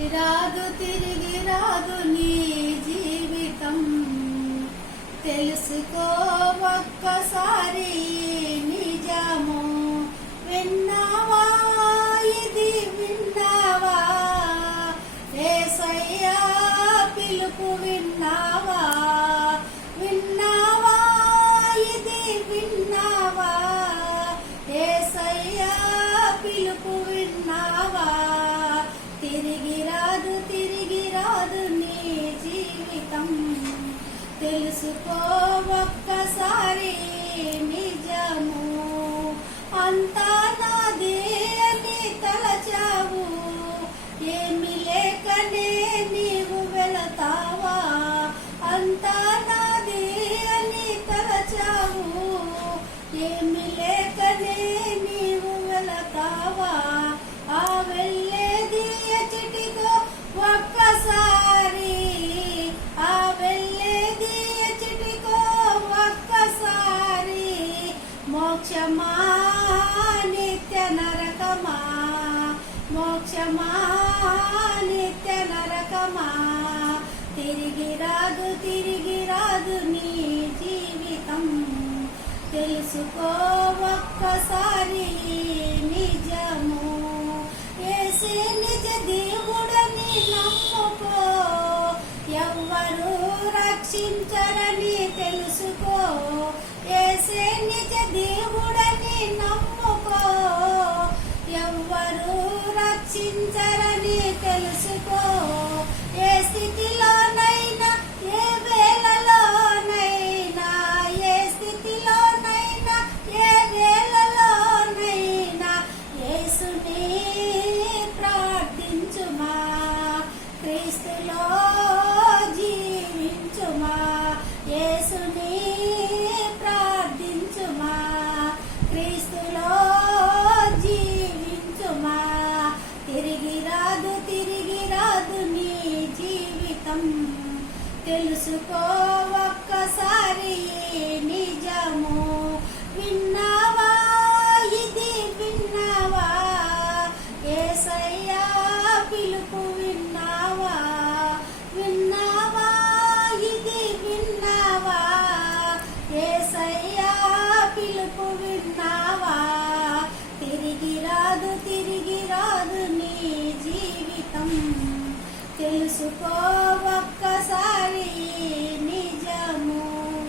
తిరిగి రాదు నీ జీవితం. తెలుసుకో ఒక్కసారి నిజము. విన్నావా, ఇది విన్నావా? యేసయ్యా పిలుపు విన్నావా? విన్నావా, ఇది విన్నావా? యేసయ్యా పిలుపు విన్నావా? తిరిగి రాదు నీ జీవితం. తెలుసుకో ఒక్కసారి నిజము. అంతా నాదే అని తలచావు, ఏమి లేకనే నీవు వెళతావా? అంతా నాదే అని తలచావు, ఏమి లేకనే నీవు వెళతావా? ఆ వెళ్ళేది ఎచటికో ఒక్కసారి, ఆ వెళ్ళేది ఎచటికో ఒక్కసారి. మోక్షమా నిత్య నరకమా? మోక్షమా నిత్య నరకమా? తిరిగి రాదు నీ జీవితం. తెలుసుకో ఒక్కసారి నిజము. యేసే నిజ దేవుడని నమ్ముకో, ఎవ్వరూ రక్షించరని తెలుసుకో. యేసే నిజ దేవుడని నమ్ముకో, ఎవ్వరూ రక్షించరని తెలుసుకో. ఏ స్థితిలోనైనా, ఏ వేళలోనైనా, ఏ స్థితిలోనైనా, ఏ వేళలోనైనా యేసుని ప్రార్థించుమా. క్రీస్తులో జీవించుమా. యేసుని ప్రార్థించుమా. క్రీస్తులో జీవించుమా. తిరిగి రాదు నీ జీవితం. తెలుసుకో ఒక్కసారి నిజము. విన్నావా, ఇది విన్నావా? యేసయ్యా పిలుపు విన్నావా? విన్నావా, ఇది విన్నావా? యేసయ్యా పిలుపు విన్నావా? తిరిగి రాదు నీ జీవితం. తెలుసుకో